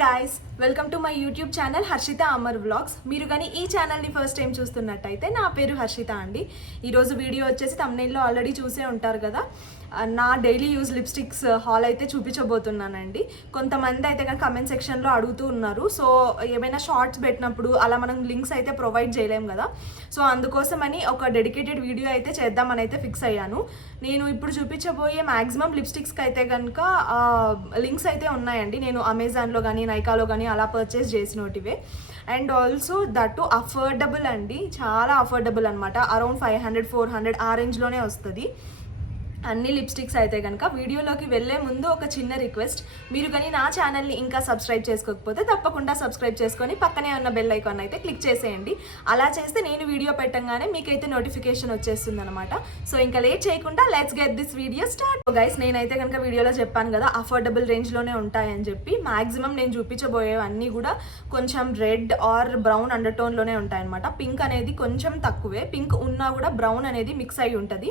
Guys, welcome to my YouTube channel Harshitha Amar vlogs. మీరు కానీ ఈ ఛానల్ని ఫస్ట్ టైం చూస్తున్నట్టయితే నా పేరు హర్షిత అండి. ఈరోజు వీడియో వచ్చేసి తమ్నైల్లో ఆల్రెడీ చూసే ఉంటారు కదా, నా డైలీ యూజ్ లిప్స్టిక్స్ హాల్ అయితే చూపించబోతున్నానండి. కొంతమంది అయితే కానీ కమెంట్ సెక్షన్లో అడుగుతూ ఉన్నారు. సో ఏమైనా షార్ట్స్ పెట్టినప్పుడు అలా మనం లింక్స్ అయితే ప్రొవైడ్ చేయలేం కదా, సో అందుకోసమని ఒక డెడికేటెడ్ వీడియో అయితే చేద్దామని అయితే ఫిక్స్ అయ్యాను. నేను ఇప్పుడు చూపించబోయే మ్యాక్సిమం లిప్స్టిక్స్కి అయితే కనుక లింక్స్ అయితే ఉన్నాయండి. నేను అమెజాన్లో కానీ నైకాలో కానీ అలా పర్చేస్ చేసినోటివే. అండ్ ఆల్సో దట్టు అఫోర్డబుల్ అండి, చాలా అఫోర్డబుల్ అనమాట. అరౌండ్ 500-400 ఆ రేంజ్లోనే వస్తుంది అన్ని లిప్స్టిక్స్ అయితే కనుక. వీడియోలోకి వెళ్ళే ముందు ఒక చిన్న రిక్వెస్ట్, మీరు కానీ నా ఛానల్ని ఇంకా సబ్స్క్రైబ్ చేసుకోకపోతే తప్పకుండా సబ్స్క్రైబ్ చేసుకొని పక్కనే ఉన్న బెల్ ఐకాన్ అయితే క్లిక్ చేసేయండి. అలా చేస్తే నేను వీడియో పెట్టంగానే మీకైతే నోటిఫికేషన్ వచ్చేస్తుంది అనమాట. సో ఇంకా లేట్ చేయకుండా let's get this video start. Guys, నేనైతే కనుక వీడియోలో చెప్పాను కదా అఫోర్డబుల్ రేంజ్లోనే ఉంటాయని చెప్పి. మ్యాక్సిమం నేను చూపించబోయేవన్నీ కూడా కొంచెం రెడ్ ఆర్ బ్రౌన్ అండర్ టోన్లోనే ఉంటాయన్నమాట. పింక్ అనేది కొంచెం తక్కువే, పింక్ ఉన్నా కూడా బ్రౌన్ అనేది మిక్స్ అయి ఉంటుంది.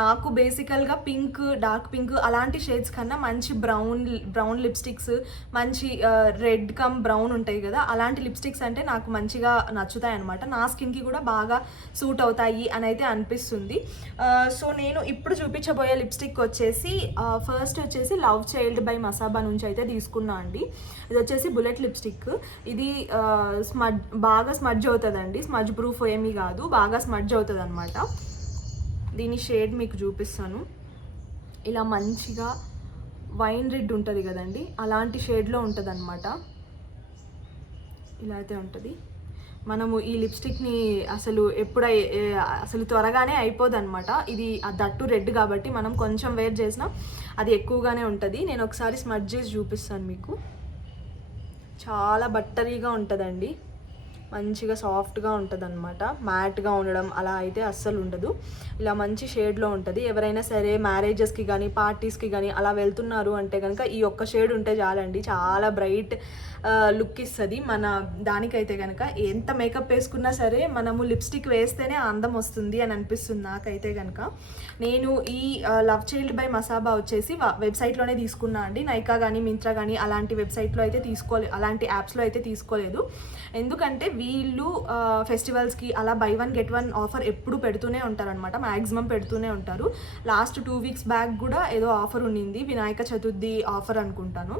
నాకు బేసికల్గా పింక్, డార్క్ పింక్ అలాంటి షేడ్స్ కన్నా మంచి బ్రౌన్ లిప్స్టిక్స్, మంచి రెడ్ కమ్ బ్రౌన్ ఉంటాయి కదా, అలాంటి లిప్స్టిక్స్ అంటే నాకు మంచిగా నచ్చుతాయి అనమాట. నా స్కిన్కి కూడా బాగా సూట్ అవుతాయి అని అయితే అనిపిస్తుంది. సో నేను ఇప్పుడు చూపించబోయే లిప్స్టిక్ వచ్చేసి ఫస్ట్ వచ్చేసి లవ్ చైల్డ్ బై మసాబా నుంచి అయితే తీసుకున్నా అండి. ఇది వచ్చేసి బుల్లెట్ లిప్స్టిక్. ఇది బాగా స్మడ్జ్ అవుతుందండి, స్మడ్జ్ ప్రూఫ్ ఏమీ కాదు, బాగా స్మడ్జ్ అవుతుంది అనమాట. దీని షేడ్ మీకు చూపిస్తాను. ఇలా మంచిగా వైన్ రెడ్ ఉంటుంది కదండి, అలాంటి షేడ్లో ఉంటుంది అనమాట. ఇలా అయితే ఉంటుంది. మనము ఈ లిప్స్టిక్ని అసలు త్వరగానే అయిపోదు అనమాట. ఇది దట్టు రెడ్ కాబట్టి మనం కొంచెం వేర్ చేసినా అది ఎక్కువగానే ఉంటుంది. నేను ఒకసారి స్మడ్జ్ చేసి చూపిస్తాను మీకు. చాలా బట్టరీగా ఉంటుందండి, మంచిగా సాఫ్ట్గా ఉంటుంది అనమాట. మ్యాట్గా ఉండడం అలా అయితే అస్సలు ఉండదు. ఇలా మంచి షేడ్లో ఉంటుంది. ఎవరైనా సరే మ్యారేజెస్కి కానీ పార్టీస్కి కానీ అలా వెళ్తున్నారు అంటే కనుక ఈ ఒక్క షేడ్ ఉంటే చాలండి, చాలా బ్రైట్ లుక్ ఇస్తుంది మన దానికైతే కనుక. ఎంత మేకప్ వేసుకున్నా సరే మనము లిప్స్టిక్ వేస్తేనే అందం వస్తుంది అని అనిపిస్తుంది నాకైతే కనుక. నేను ఈ లవ్ చైల్డ్ బై మసాబా వచ్చేసి వెబ్సైట్లోనే తీసుకున్నా అండి. నైకా కానీ మింత్రా కానీ అలాంటి వెబ్సైట్లో అయితే అలాంటి యాప్స్లో అయితే తీసుకోలేదు. ఎందుకంటే వీళ్ళు ఫెస్టివల్స్కి అలా బై 1 get 1 ఆఫర్ ఎప్పుడు పెడుతూనే ఉంటారనమాట, మ్యాక్సిమం పెడుతూనే ఉంటారు. లాస్ట్ 2 weeks బ్యాక్ కూడా ఏదో ఆఫర్ ఉన్నింది, వినాయక చతుర్థి ఆఫర్ అనుకుంటాను.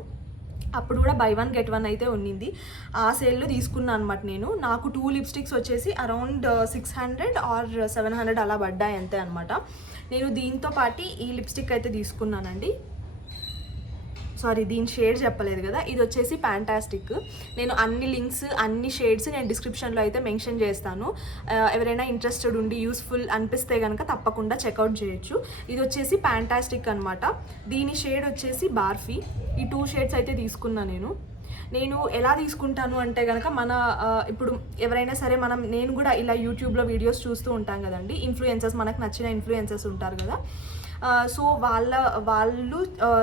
అప్పుడు కూడా బై 1 get 1 అయితే ఉన్నింది. ఆ సేల్లో తీసుకున్నాను అనమాట నేను. నాకు 2 లిప్స్టిక్స్ వచ్చేసి అరౌండ్ 600 ఆర్ 700 అలా పడ్డాయి అంతే అనమాట. నేను దీంతో పాటు ఈ లిప్స్టిక్ అయితే తీసుకున్నానండి. సారీ, దీని షేడ్ చెప్పలేదు కదా, ఇది వచ్చేసి ఫ్యాంటాస్టిక్. నేను అన్ని లింక్స్ అన్ని షేడ్స్ నేను డిస్క్రిప్షన్లో అయితే మెన్షన్ చేస్తాను. ఎవరైనా ఇంట్రెస్టెడ్ ఉండి యూస్ఫుల్ అనిపిస్తే కనుక తప్పకుండా చెక్అవుట్ చేయొచ్చు. ఇది వచ్చేసి ఫ్యాంటాస్టిక్ అనమాట. దీని షేడ్ వచ్చేసి బార్ఫీ. ఈ 2 షేడ్స్ అయితే తీసుకున్నా నేను ఎలా తీసుకుంటాను అంటే కనుక ఇప్పుడు ఎవరైనా సరే నేను కూడా ఇలా యూట్యూబ్లో వీడియోస్ చూస్తూ ఉంటాం కదండి. ఇన్ఫ్లుయెన్సర్స్, మనకు నచ్చిన ఇన్ఫ్లుయెన్సర్స్ ఉంటారు కదా, సో వాళ్ళు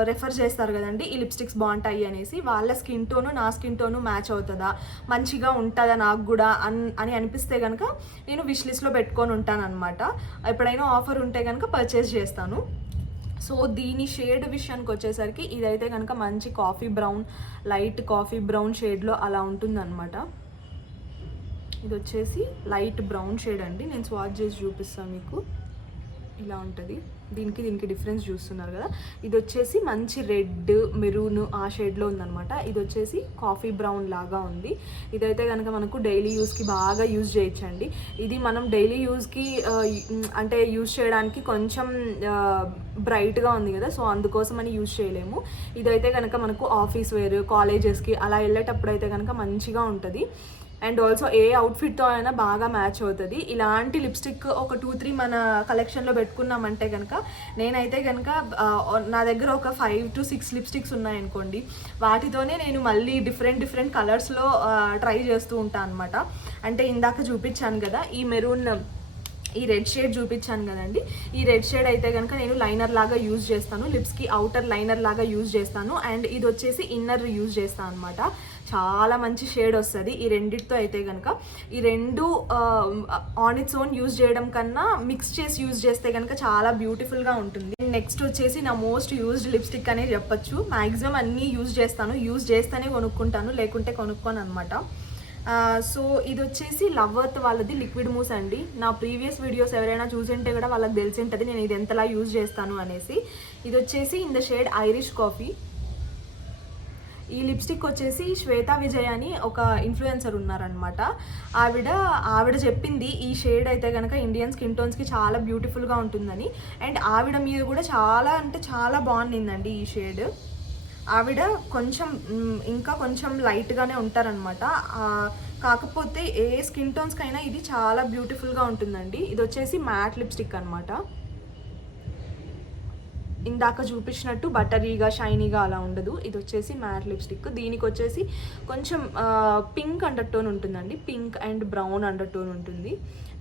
రెఫర్ చేస్తారు కదండి ఈ లిప్స్టిక్స్ బాగుంటాయి అనేసి. వాళ్ళ స్కిన్ టోను నా స్కిన్ టోను మ్యాచ్ అవుతుందా, మంచిగా ఉంటుందా నాకు కూడా అని అనిపిస్తే కనుక నేను విష్ లిస్ట్లో పెట్టుకొని ఉంటాను అనమాట. ఎప్పుడైనా ఆఫర్ ఉంటే కనుక పర్చేస్ చేస్తాను. సో దీని షేడ్ విషయానికి వచ్చేసరికి ఇదైతే కనుక మంచి coffee brown, light coffee brown షేడ్లో అలా ఉంటుందన్నమాట. ఇది వచ్చేసి లైట్ బ్రౌన్ షేడ్ అండి. నేను స్వాచ్ చేసి చూపిస్తాను మీకు. ఇలా ఉంటుంది. దీనికి డిఫరెన్స్ చూస్తున్నారు కదా. ఇది వచ్చేసి మంచి రెడ్ మెరూన్ ఆ షేడ్లో ఉందనమాట. ఇది వచ్చేసి కాఫీ బ్రౌన్ లాగా ఉంది. ఇదైతే కనుక మనకు డైలీ యూస్కి బాగా యూజ్ చేయొచ్చండి. ఇది మనం డైలీ యూస్కి అంటే యూజ్ చేయడానికి కొంచెం బ్రైట్గా ఉంది కదా, సో అందుకోసమని యూజ్ చేయలేము. ఇదైతే కనుక మనకు ఆఫీస్ వేర్, కాలేజెస్కి అలా వెళ్ళేటప్పుడు అయితే కనుక మంచిగా ఉంటుంది. అండ్ ఆల్సో ఏ అవుట్ఫిట్తో అయినా బాగా మ్యాచ్ అవుతుంది. ఇలాంటి లిప్స్టిక్ ఒక 2-3 మన కలెక్షన్లో పెట్టుకున్నామంటే కనుక, నేనైతే కనుక నా దగ్గర ఒక 5 to 6 లిప్స్టిక్స్ ఉన్నాయనుకోండి, వాటితోనే నేను మళ్ళీ డిఫరెంట్ కలర్స్లో ట్రై చేస్తూ ఉంటాను అనమాట. అంటే ఇందాక చూపించాను కదా, ఈ మెరూన్ ఈ రెడ్ షేడ్ చూపించాను కదండి, ఈ రెడ్ షేడ్ అయితే కనుక నేను లైనర్ లాగా యూజ్ చేస్తాను, లిప్స్కి అవుటర్ లైనర్ లాగా యూజ్ చేస్తాను. అండ్ ఇది వచ్చేసి ఇన్నర్ యూజ్ చేస్తాను అనమాట. చాలా మంచి షేడ్ వస్తుంది ఈ రెండిటితో అయితే కనుక. ఈ రెండు ఆన్ ఇట్స్ ఓన్ యూజ్ చేయడం కన్నా మిక్స్ చేసి యూజ్ చేస్తే కనుక చాలా బ్యూటిఫుల్గా ఉంటుంది. నెక్స్ట్ వచ్చేసి నా మోస్ట్ యూజ్డ్ లిప్స్టిక్ అనే చెప్పొచ్చు. మ్యాక్సిమం అన్నీ యూజ్ చేస్తాను, యూజ్ చేస్తేనే కొనుక్కుంటాను, లేకుంటే కొనుక్కోను అనమాట. సో ఇది వచ్చేసి లవర్త్ వాళ్ళది లిక్విడ్ మూస్ అండి. నా ప్రీవియస్ వీడియోస్ ఎవరైనా చూసింటే కూడా వాళ్ళకి తెలిసి ఉంటుంది నేను ఇది ఎంతలా యూజ్ చేస్తాను అనేసి. ఇది వచ్చేసి in the shade Irish coffee. ఈ లిప్స్టిక్ వచ్చేసి శ్వేతా విజయ్ అని ఒక ఇన్ఫ్లుయెన్సర్ ఉన్నారనమాట. ఆవిడ చెప్పింది ఈ షేడ్ అయితే కనుక ఇండియన్ స్కిన్ టోన్స్కి చాలా బ్యూటిఫుల్గా ఉంటుందని. అండ్ ఆవిడ మీద కూడా చాలా అంటే చాలా బాగుండిందండి ఈ షేడ్. ఆవిడ కొంచెం ఇంకా కొంచెం లైట్గానే ఉంటారనమాట. కాకపోతే ఏ స్కిన్ టోన్స్కైనా ఇది చాలా బ్యూటిఫుల్గా ఉంటుందండి. ఇది వచ్చేసి మ్యాట్ లిప్స్టిక్ అనమాట. ఇందాక చూపించినట్టు బటరీగా షైనీగా అలా ఉండదు. ఇది వచ్చేసి మ్యాట్ లిప్స్టిక్. దీనికి వచ్చేసి కొంచెం పింక్ అండర్ టోన్ ఉంటుందండి, pink and brown under tone ఉంటుంది.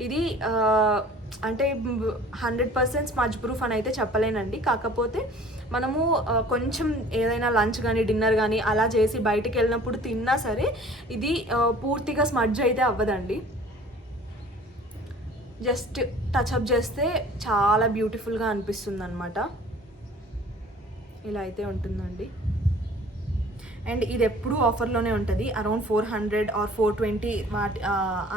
ఇది అంటే 100% స్మజ్ ప్రూఫ్ అని అయితే చెప్పలేనండి. కాకపోతే మనము కొంచెం ఏదైనా లంచ్ కానీ డిన్నర్ కానీ అలా చేసి బయటికి వెళ్ళినప్పుడు తిన్నా సరే ఇది పూర్తిగా స్మడ్జ్ అయితే అవ్వదండి. జస్ట్ టచ్అప్ చేస్తే చాలా బ్యూటిఫుల్గా అనిపిస్తుంది అనమాట. ఇలా అయితే ఉంటుందండి. అండ్ ఇది ఎప్పుడూ ఆఫర్లోనే ఉంటుంది, అరౌండ్ 400 ఆర్ 420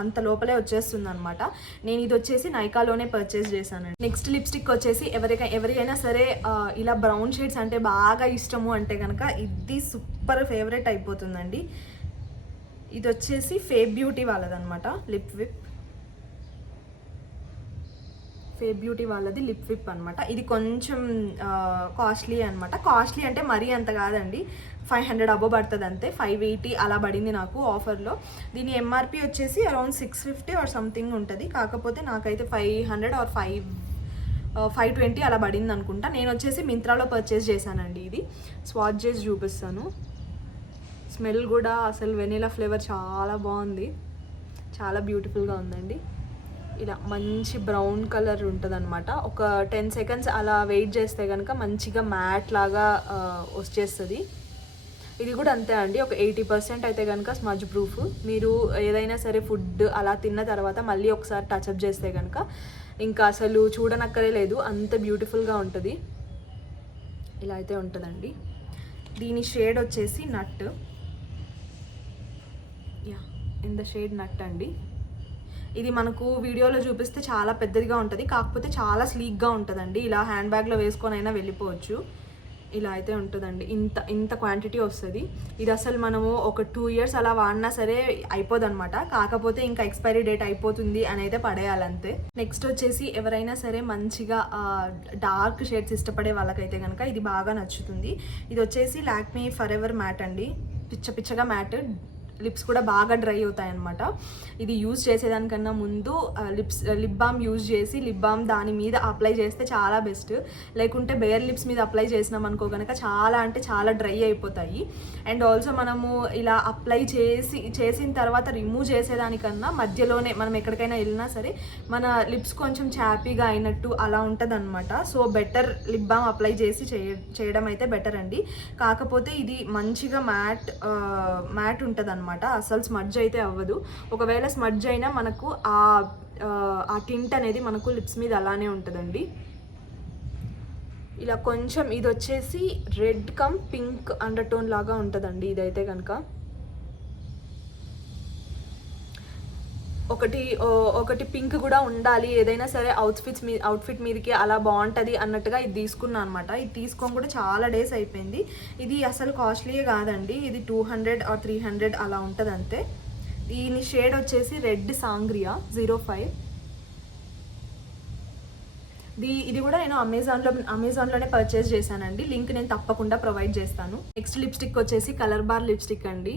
అంత లోపలే వచ్చేస్తుంది అనమాట. నేను ఇది వచ్చేసి నైకాలోనే పర్చేస్ చేశానండి. నెక్స్ట్ లిప్స్టిక్ వచ్చేసి ఎవరికైనా సరే ఇలా బ్రౌన్ షేడ్స్ అంటే బాగా ఇష్టము అంటే కనుక ఇది సూపర్ ఫేవరెట్ అయిపోతుందండి. ఇది వచ్చేసి ఫేబ్ బ్యూటీ వాళ్ళదనమాట, లిప్ విప్. ఫేబ్ బ్యూటీ వాళ్ళది లిప్ విప్ అనమాట. ఇది కొంచెం కాస్ట్లీ అనమాట. కాస్ట్లీ అంటే మరీ అంత కాదండి, 500 అబో పడుతుంది అంతే. 580 అలా పడింది నాకు ఆఫర్లో. దీని ఎంఆర్పి వచ్చేసి అరౌండ్ 650 ఆర్ సంథింగ్ ఉంటుంది. కాకపోతే నాకైతే 500 ఆర్ 520 అలా పడింది అనుకుంటా. నేను వచ్చేసి మింత్రాలో పర్చేస్ చేశానండి. ఇది స్వాచ్ చేసి చూపిస్తాను. స్మెల్ కూడా అసలు వెనీలా ఫ్లేవర్ చాలా బాగుంది, చాలా బ్యూటిఫుల్గా ఉందండి. ఇలా మంచి బ్రౌన్ కలర్ ఉంటుంది అనమాట. ఒక 10 seconds అలా వెయిట్ చేస్తే కనుక మంచిగా మ్యాట్ లాగా వచ్చేస్తుంది. ఇది కూడా అంతే అండి, ఒక 80% అయితే కనుక స్మజ్ ప్రూఫ్. మీరు ఏదైనా సరే ఫుడ్ అలా తిన్న తర్వాత మళ్ళీ ఒకసారి టచ్అప్ చేస్తే కనుక ఇంకా అసలు చూడనక్కరే లేదు, అంత బ్యూటిఫుల్గా ఉంటుంది. ఇలా అయితే ఉంటుందండి. దీని షేడ్ వచ్చేసి నట్. యా, ఇన్ ద షేడ్ నట్ అండి. ఇది మనకు వీడియోలో చూపిస్తే చాలా పెద్దదిగా ఉంటుంది, కాకపోతే చాలా స్లీక్గా ఉంటుందండి. ఇలా హ్యాండ్ బ్యాగ్లో వేసుకొని అయినా వెళ్ళిపోవచ్చు. ఇలా అయితే ఉంటుందండి. ఇంత క్వాంటిటీ వస్తుంది. ఇది అసలు మనము ఒక 2 years అలా వాడినా సరే అయిపోదన్నమాట. కాకపోతే ఇంకా ఎక్స్పైరీ డేట్ అయిపోతుంది అని అయితే పడేయాలంతే. నెక్స్ట్ వచ్చేసి ఎవరైనా సరే మంచిగా డార్క్ షేడ్స్ ఇష్టపడే వాళ్ళకైతే కనుక ఇది బాగా నచ్చుతుంది. ఇది వచ్చేసి లాక్మీ ఫర్ ఎవర్ మ్యాట్ అండి. పిచ్చగా మ్యాట్, లిప్స్ కూడా బాగా డ్రై అవుతాయి అన్నమాట. ఇది యూజ్ చేసేదానికన్నా ముందు లిప్ బామ్ యూజ్ చేసి లిప్ బామ్ దాని మీద అప్లై చేస్తే చాలా బెస్ట్. లేకుంటే బేర్ లిప్స్ మీద అప్లై చేసినాం అనుకో కనుక చాలా అంటే చాలా డ్రై అయిపోతాయి. అండ్ ఆల్సో మనము ఇలా అప్లై చేసిన తర్వాత రిమూవ్ చేసేదానికన్నా మధ్యలోనే మనం ఎక్కడికైనా వెళ్ళినా సరే మన లిప్స్ కొంచెం చాపీగా అయినట్టు అలా ఉంటుంది అనమాట. So better lip balm apply చేసి చేయడం అయితే బెటర్ అండి. కాకపోతే ఇది మంచిగా మ్యాట్ ఉంటుంది అనమాట, అసలు స్మడ్జ్ అయితే అవ్వదు. ఒకవేళ స్మడ్జ్ అయినా మనకు ఆ టింట్ అనేది మనకు లిప్స్ మీద అలానే ఉంటుందండి. ఇలా కొంచెం ఇది వచ్చేసి red come pink under tone లాగా ఉంటుందండి. ఇదైతే కనుక ఒకటి పింక్ కూడా ఉండాలి, ఏదైనా సరే అవుట్ఫిట్ మీదకి అలా బాగుంటుంది అన్నట్టుగా ఇది తీసుకున్నాను అనమాట. ఇది తీసుకొని కూడా చాలా డేస్ అయిపోయింది. ఇది అసలు కాస్ట్లీయే కాదండి, ఇది 200 ఆర్ 300 అలా ఉంటుంది అంతే. దీని షేడ్ వచ్చేసి రెడ్ సాంగ్రియా 05. ఇది కూడా నేను అమెజాన్లోనే పర్చేస్ చేశానండి. లింక్ నేను తప్పకుండా ప్రొవైడ్ చేస్తాను. నెక్స్ట్ లిప్స్టిక్ వచ్చేసి కలర్ బార్ లిప్స్టిక్ అండి.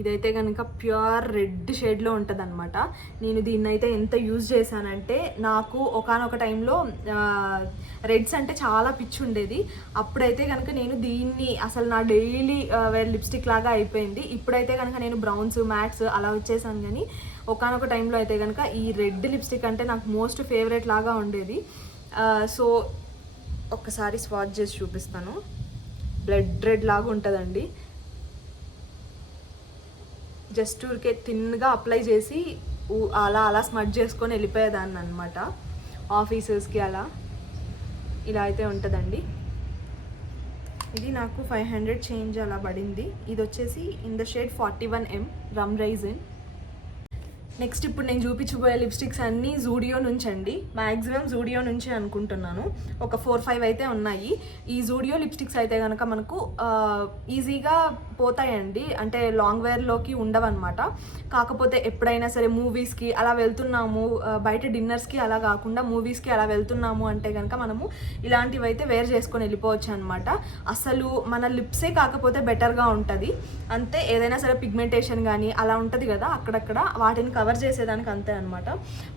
ఇదైతే కనుక ప్యూర్ రెడ్ షేడ్లో ఉంటుంది అనమాట. నేను దీన్ని అయితే ఎంత యూజ్ చేశానంటే, నాకు ఒకానొక టైంలో రెడ్స్ అంటే చాలా పిచ్చి ఉండేది. అప్పుడైతే కనుక నేను దీన్ని అసలు నా డైలీ వేర్ లిప్స్టిక్ లాగా అయిపోయింది. ఇప్పుడైతే కనుక నేను బ్రౌన్స్ మ్యాట్స్ అలా వచ్చేసాను, కానీ ఒకానొక టైంలో అయితే కనుక ఈ రెడ్ లిప్స్టిక్ అంటే నాకు మోస్ట్ ఫేవరెట్ లాగా ఉండేది. సో ఒక్కసారి స్వాచ్ చేసి చూపిస్తాను. బ్లడ్ రెడ్ లాగా ఉంటుందండి. జస్ట్ ఊరికే థిన్గా అప్లై చేసి అలా స్మడ్ చేసుకొని వెళ్ళిపోయేదాన్ని అనమాట ఆఫీసెస్కి అలా. ఇలా అయితే ఉంటుందండి. ఇది నాకు 500 చేంజ్ అలా పడింది. ఇది వచ్చేసి in the shade 41M rum raisin. Next ఇప్పుడు నేను చూపించబోయే లిప్స్టిక్స్ అన్నీ జూడియో నుంచి అండి. మ్యాక్సిమం జూడియో నుంచి అనుకుంటున్నాను. ఒక 4-5 అయితే ఉన్నాయి. ఈ జూడియో లిప్స్టిక్స్ అయితే కనుక మనకు ఈజీగా పోతాయండి, అంటే లాంగ్ వేర్లోకి ఉండవన్నమాట. కాకపోతే ఎప్పుడైనా సరే మూవీస్కి అలా వెళ్తున్నాము, బయట డిన్నర్స్కి అలా కాకుండా మూవీస్కి అలా వెళ్తున్నాము అంటే కనుక మనము ఇలాంటివి అయితే వేర్ చేసుకొని వెళ్ళిపోవచ్చు అనమాట. అసలు మన లిప్సే కాకపోతే బెటర్గా ఉంటుంది అంతే. ఏదైనా సరే పిగ్మెంటేషన్ కానీ అలా ఉంటుంది కదా, అక్కడక్కడ వాటిని కవర్ చేసేదానికి అంతే అనమాట.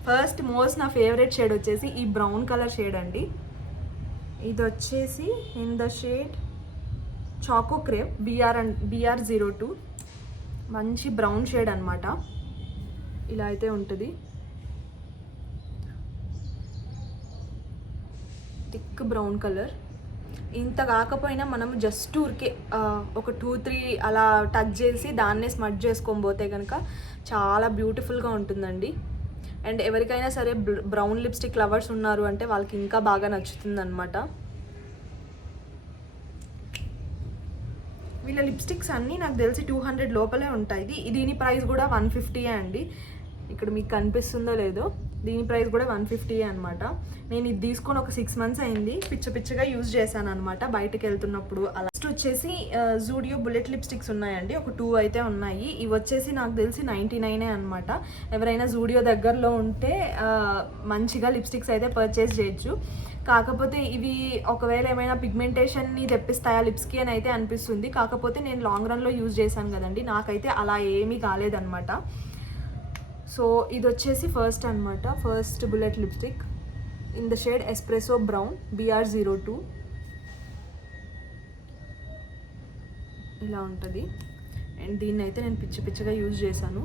ఫస్ట్ మోస్ట్ నా ఫేవరెట్ షేడ్ వచ్చేసి ఈ బ్రౌన్ కలర్ షేడ్ అండి. ఇది వచ్చేసి in the shade choco crepe BR02. మంచి బ్రౌన్ షేడ్ అనమాట. ఇలా అయితే ఉంటుంది. Thick brown colour. ఇంత కాకపోయినా మనం జస్ట్ ఊరికే ఒక 2-3 అలా టచ్ చేసి దాన్నే స్మడ్ చేసుకొని పోతే కనుక చాలా బ్యూటిఫుల్గా ఉంటుందండి. అండ్ ఎవరికైనా సరే బ్రౌన్ లిప్స్టిక్ లవర్స్ ఉన్నారు అంటే వాళ్ళకి ఇంకా బాగా నచ్చుతుంది అనమాట. వీళ్ళ లిప్స్టిక్స్ అన్నీ నాకు తెలిసి 200 లోపలే ఉంటాయి. దీని ప్రైస్ కూడా 150 అండి. ఇక్కడ మీకు కనిపిస్తుందో లేదో, దీని ప్రైస్ కూడా 150 అనమాట. నేను ఇది తీసుకొని ఒక 6 months అయింది. పిచ్చగా యూజ్ చేశాను అనమాట బయటకు వెళ్తున్నప్పుడు అలా. నెక్స్ట్ వచ్చేసి జూడియో బుల్లెట్ లిప్స్టిక్స్ ఉన్నాయండి. ఒక 2 అయితే ఉన్నాయి. ఇవి వచ్చేసి నాకు తెలిసి 99 అనమాట. ఎవరైనా జూడియో దగ్గరలో ఉంటే మంచిగా లిప్స్టిక్స్ అయితే పర్చేస్ చేయొచ్చు. కాకపోతే ఇవి ఒకవేళ ఏమైనా పిగ్మెంటేషన్ని తెప్పిస్తాయా లిప్స్కి అని అయితే అనిపిస్తుంది. కాకపోతే నేను లాంగ్ రన్లో యూజ్ చేశాను కదండి, నాకైతే అలా ఏమీ కాలేదన్నమాట. సో ఇది వచ్చేసి first bullet lipstick in the shade espresso brown BR02. ఇలా ఉంటుంది. అండ్ దీన్ని అయితే నేను పిచ్చిగా యూజ్ చేశాను.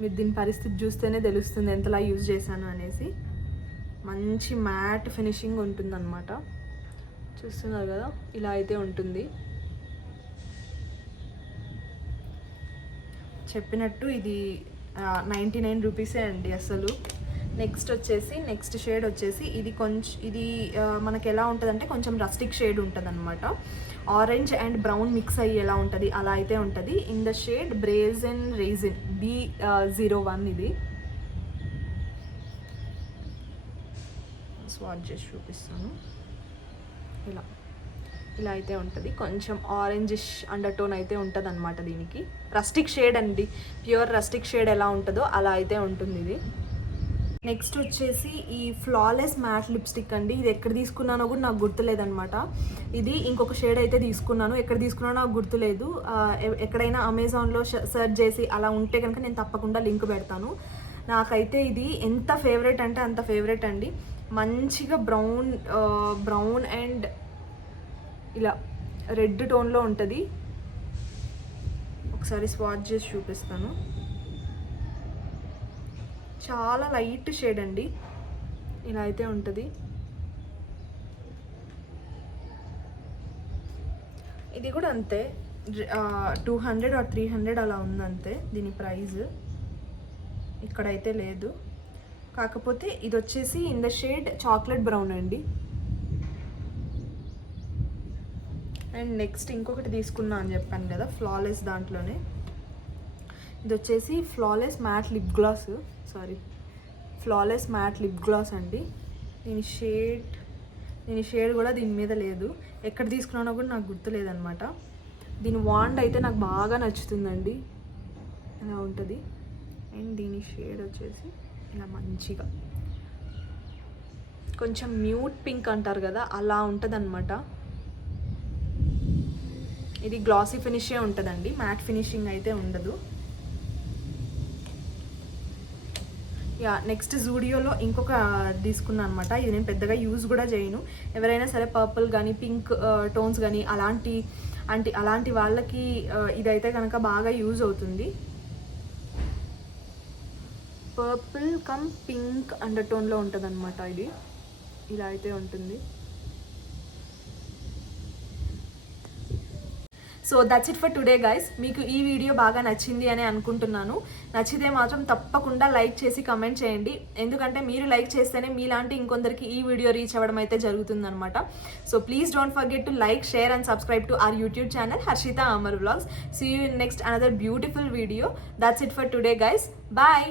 మీరు దీని పరిస్థితి చూస్తేనే తెలుస్తుంది ఎంతలా యూజ్ చేశాను అనేసి. మంచి మ్యాట్ ఫినిషింగ్ ఉంటుందన్నమాట. చూస్తున్నారు కదా, ఇలా అయితే ఉంటుంది. చెప్పినట్టు ఇది 99 రూపీసే అండి అసలు. నెక్స్ట్ షేడ్ వచ్చేసి ఇది మనకి ఎలా ఉంటుందంటే కొంచెం రస్టిక్ షేడ్ ఉంటుంది అనమాట. ఆరెంజ్ అండ్ బ్రౌన్ మిక్స్ అయ్యి ఎలా ఉంటుంది అలా అయితే ఉంటుంది. In the shade brazen raisin B01. ఇది స్వాచ్ చేసి చూపిస్తాను. ఇలా అయితే ఉంటుంది. కొంచెం ఆరెంజిష్ అండర్ టోన్ అయితే ఉంటుంది అనమాట. దీనికి రస్టిక్ షేడ్ అండి, ప్యూర్ రస్టిక్ షేడ్ ఎలా ఉంటుందో అలా అయితే ఉంటుంది ఇది. నెక్స్ట్ వచ్చేసి ఈ ఫ్లాలెస్ మ్యాట్ లిప్స్టిక్ అండి. ఇది ఎక్కడ తీసుకున్నానో కూడా నాకు గుర్తులేదనమాట. ఇది ఇంకొక షేడ్ అయితే తీసుకున్నాను, ఎక్కడ తీసుకున్నానో నాకు గుర్తులేదు. ఎక్కడైనా అమెజాన్లో సెర్చ్ చేసి అలా ఉంటే కనుక నేను తప్పకుండా లింక్ పెడతాను. నాకైతే ఇది ఎంత ఫేవరెట్ అంటే అంత ఫేవరెట్ అండి. మంచిగా బ్రౌన్ అండ్ ఇలా రెడ్ టోన్లో ఉంటుంది. ఒకసారి స్వాచ్ చేసి చూపిస్తాను. చాలా లైట్ షేడ్ అండి. ఇలా అయితే ఉంటుంది. ఇది కూడా అంతే, 200 or 300 అలా ఉందంతే దీని ప్రైస్. ఇక్కడైతే లేదు. కాకపోతే ఇది వచ్చేసి in the shade chocolate brown అండి. అండ్ నెక్స్ట్ ఇంకొకటి తీసుకున్నా అని చెప్పాను కదా ఫ్లాలెస్, దాంట్లోనే ఇది వచ్చేసి ఫ్లాలెస్ మ్యాట్ లిప్ గ్లాస్ అండి. దీని షేడ్ కూడా దీని మీద లేదు. ఎక్కడ తీసుకున్నానో కూడా నాకు గుర్తులేదనమాట. దీని వాండ్ అయితే నాకు బాగా నచ్చుతుందండి. ఇలా ఉంటుంది. అండ్ దీని షేడ్ వచ్చేసి ఇలా మంచిగా కొంచెం మ్యూట్ పింక్ అంటారు కదా అలా ఉంటుంది అనమాట. ఇది గ్లాసీ ఫినిషే ఉంటుందండి, మ్యాట్ ఫినిషింగ్ అయితే ఉండదు. యా నెక్స్ట్ జూడియోలో ఇంకొక తీసుకున్నాను అనమాట. ఇది నేను పెద్దగా యూజ్ కూడా చేయను. ఎవరైనా సరే పర్పుల్ కానీ పింక్ టోన్స్ కానీ అలాంటి వాళ్ళకి ఇదైతే కనుక బాగా యూజ్ అవుతుంది. పర్పుల్ కమ్ పింక్ అండర్ టోన్లో ఉంటుంది అనమాట. ఇది ఇలా అయితే ఉంటుంది. So that's it for today guys. మీకు ఈ వీడియో బాగా నచ్చింది అని అనుకుంటున్నాను. నచ్చితే మాత్రం తప్పకుండా లైక్ చేసి కమెంట్ చేయండి. ఎందుకంటే మీరు లైక్ చేస్తేనే మీలాంటి ఇంకొందరికి ఈ వీడియో రీచ్ అవ్వడం అయితే జరుగుతుందనమాట. So please don't forget to like, share and subscribe to our YouTube channel Harshitha Amar vlogs. See you in next another beautiful video. That's it for today guys. Bye.